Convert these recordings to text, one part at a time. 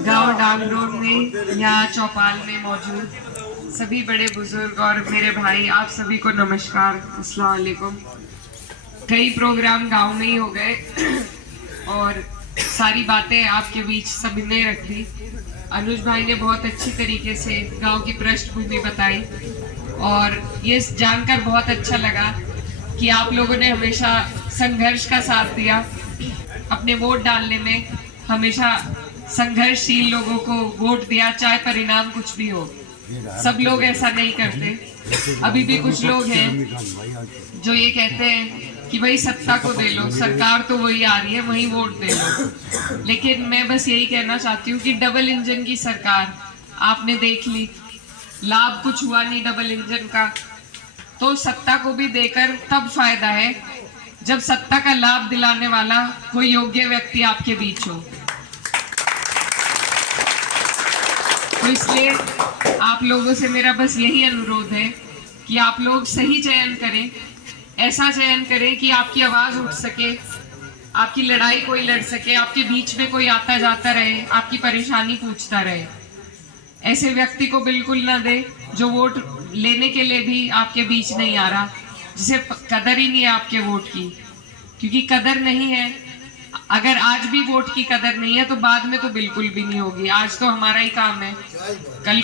गाँव डांगरोड में यहाँ चौपाल में मौजूद सभी बड़े बुजुर्ग और मेरे भाई, आप सभी को नमस्कार, अस्सलाम वालेकुम। कई प्रोग्राम गांव में ही हो गए और सारी बातें आपके बीच सबने रखी। अनुज भाई ने बहुत अच्छी तरीके से गांव की पृष्ठभूमि बताई और ये जानकर बहुत अच्छा लगा कि आप लोगों ने हमेशा संघर्ष का साथ दिया। अपने वोट डालने में हमेशा संघर्षशील लोगों को वोट दिया, चाहे परिणाम कुछ भी हो। सब लोग ऐसा नहीं करते। अभी भी कुछ लोग हैं जो ये कहते हैं कि भाई सत्ता को दे लो, सरकार तो वही आ रही है, वही वोट दे लो। लेकिन मैं बस यही कहना चाहती हूँ कि डबल इंजन की सरकार आपने देख ली, लाभ कुछ हुआ नहीं डबल इंजन का। तो सत्ता को भी देकर तब फायदा है जब सत्ता का लाभ दिलाने वाला कोई योग्य व्यक्ति आपके बीच हो। तो इसलिए आप लोगों से मेरा बस यही अनुरोध है कि आप लोग सही चयन करें, ऐसा चयन करें कि आपकी आवाज उठ सके, आपकी लड़ाई कोई लड़ सके, आपके बीच में कोई आता जाता रहे, आपकी परेशानी पूछता रहे। ऐसे व्यक्ति को बिल्कुल ना दे जो वोट लेने के लिए भी आपके बीच नहीं आ रहा, जिसे कदर ही नहीं है आपके वोट की। क्योंकि कदर नहीं है, अगर आज भी वोट की कदर नहीं है तो बाद में तो बिल्कुल भी नहीं होगी। आज तो हमारा ही काम है, कल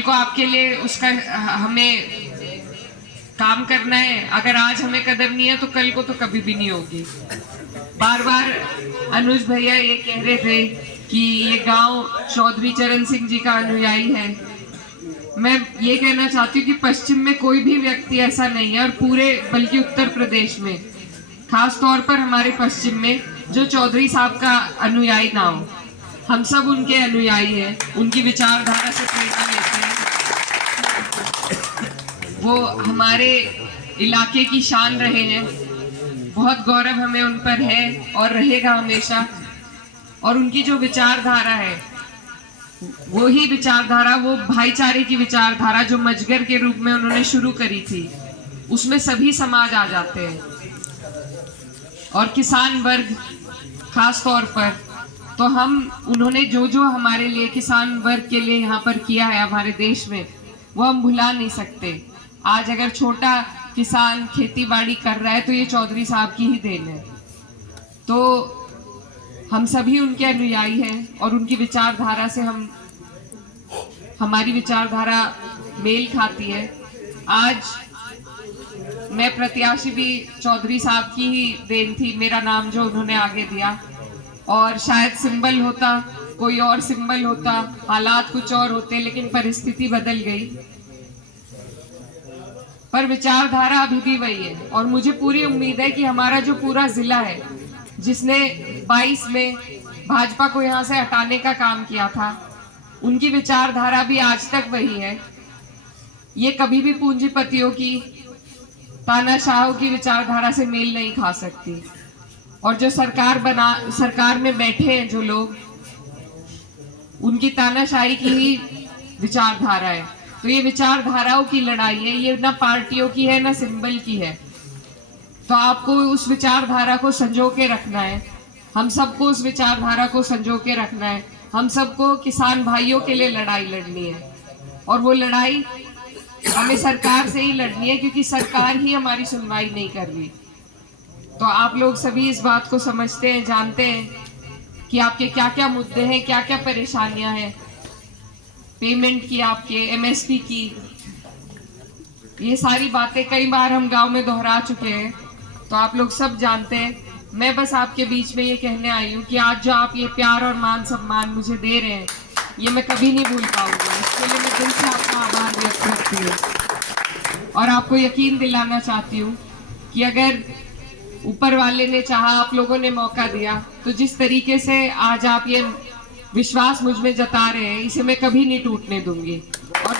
को आपके लिए उसका हमें काम करना है। अगर आज हमें कदर नहीं है तो कल को तो कभी भी नहीं होगी। बार बार अनुज भैया ये कह रहे थे कि ये गांव चौधरी चरण सिंह जी का अनुयायी है। मैं ये कहना चाहती हूँ कि पश्चिम में कोई भी व्यक्ति ऐसा नहीं है, और पूरे बल्कि उत्तर प्रदेश में खास तौर पर हमारे पश्चिम में, जो चौधरी साहब का अनुयायी ना हो। हम सब उनके अनुयायी हैं, उनकी विचारधारा से प्रेरणा लेते हैं। वो हमारे इलाके की शान रहे हैं, बहुत गौरव हमें उन पर है और रहेगा हमेशा। और उनकी जो विचारधारा है वो ही विचारधारा, वो भाईचारे की विचारधारा जो मजगर के रूप में उन्होंने शुरू करी थी, उसमें सभी समाज आ जाते हैं। और किसान वर्ग खास तौर पर, तो उन्होंने जो हमारे लिए किसान वर्ग के लिए यहाँ पर किया है हमारे देश में, वो हम भुला नहीं सकते। आज अगर छोटा किसान खेती बाड़ी कर रहा है तो ये चौधरी साहब की ही देन है। तो हम सभी उनके अनुयायी हैं और उनकी विचारधारा से हमारी विचारधारा मेल खाती है। आज मैं प्रत्याशी भी चौधरी साहब की ही देन थी, मेरा नाम जो उन्होंने आगे दिया। और शायद सिंबल होता, कोई और सिंबल होता, हालात कुछ और होते, लेकिन परिस्थिति बदल गई। पर विचारधारा अभी भी वही है। और मुझे पूरी उम्मीद है कि हमारा जो पूरा जिला है, जिसने 22 में भाजपा को यहाँ से हटाने का काम किया था, उनकी विचारधारा भी आज तक वही है। ये कभी भी पूंजीपतियों की, तानाशाहों की विचारधारा से मेल नहीं खा सकती। और जो सरकार में बैठे हैं जो लोग, उनकी तानाशाही की ही विचारधारा है। तो ये विचारधाराओं की लड़ाई है, ये ना पार्टियों की है ना सिंबल की है। तो आपको उस विचारधारा को संजो के रखना है, हम सबको उस विचारधारा को संजो के रखना है। हम सबको किसान भाइयों के लिए लड़ाई लड़नी है, और वो लड़ाई हमें सरकार से ही लड़नी है, क्योंकि सरकार ही हमारी सुनवाई नहीं कर रही। तो आप लोग सभी इस बात को समझते हैं, जानते हैं कि आपके क्या क्या मुद्दे हैं, क्या क्या परेशानियां हैं, पेमेंट की, आपके MSP की। ये सारी बातें कई बार हम गांव में दोहरा चुके हैं, तो आप लोग सब जानते हैं। मैं बस आपके बीच में ये कहने आई हूँ कि आज जो आप ये प्यार और मान सम्मान मुझे दे रहे हैं, ये मैं कभी नहीं भूल पाऊंगी। इसके लिए मैं दिल से आपका आभार व्यक्त करती हूँ। और आपको यकीन दिलाना चाहती हूँ कि अगर ऊपर वाले ने चाहा, आप लोगों ने मौका दिया, तो जिस तरीके से आज आप ये विश्वास मुझ में जता रहे हैं, इसे मैं कभी नहीं टूटने दूंगी। और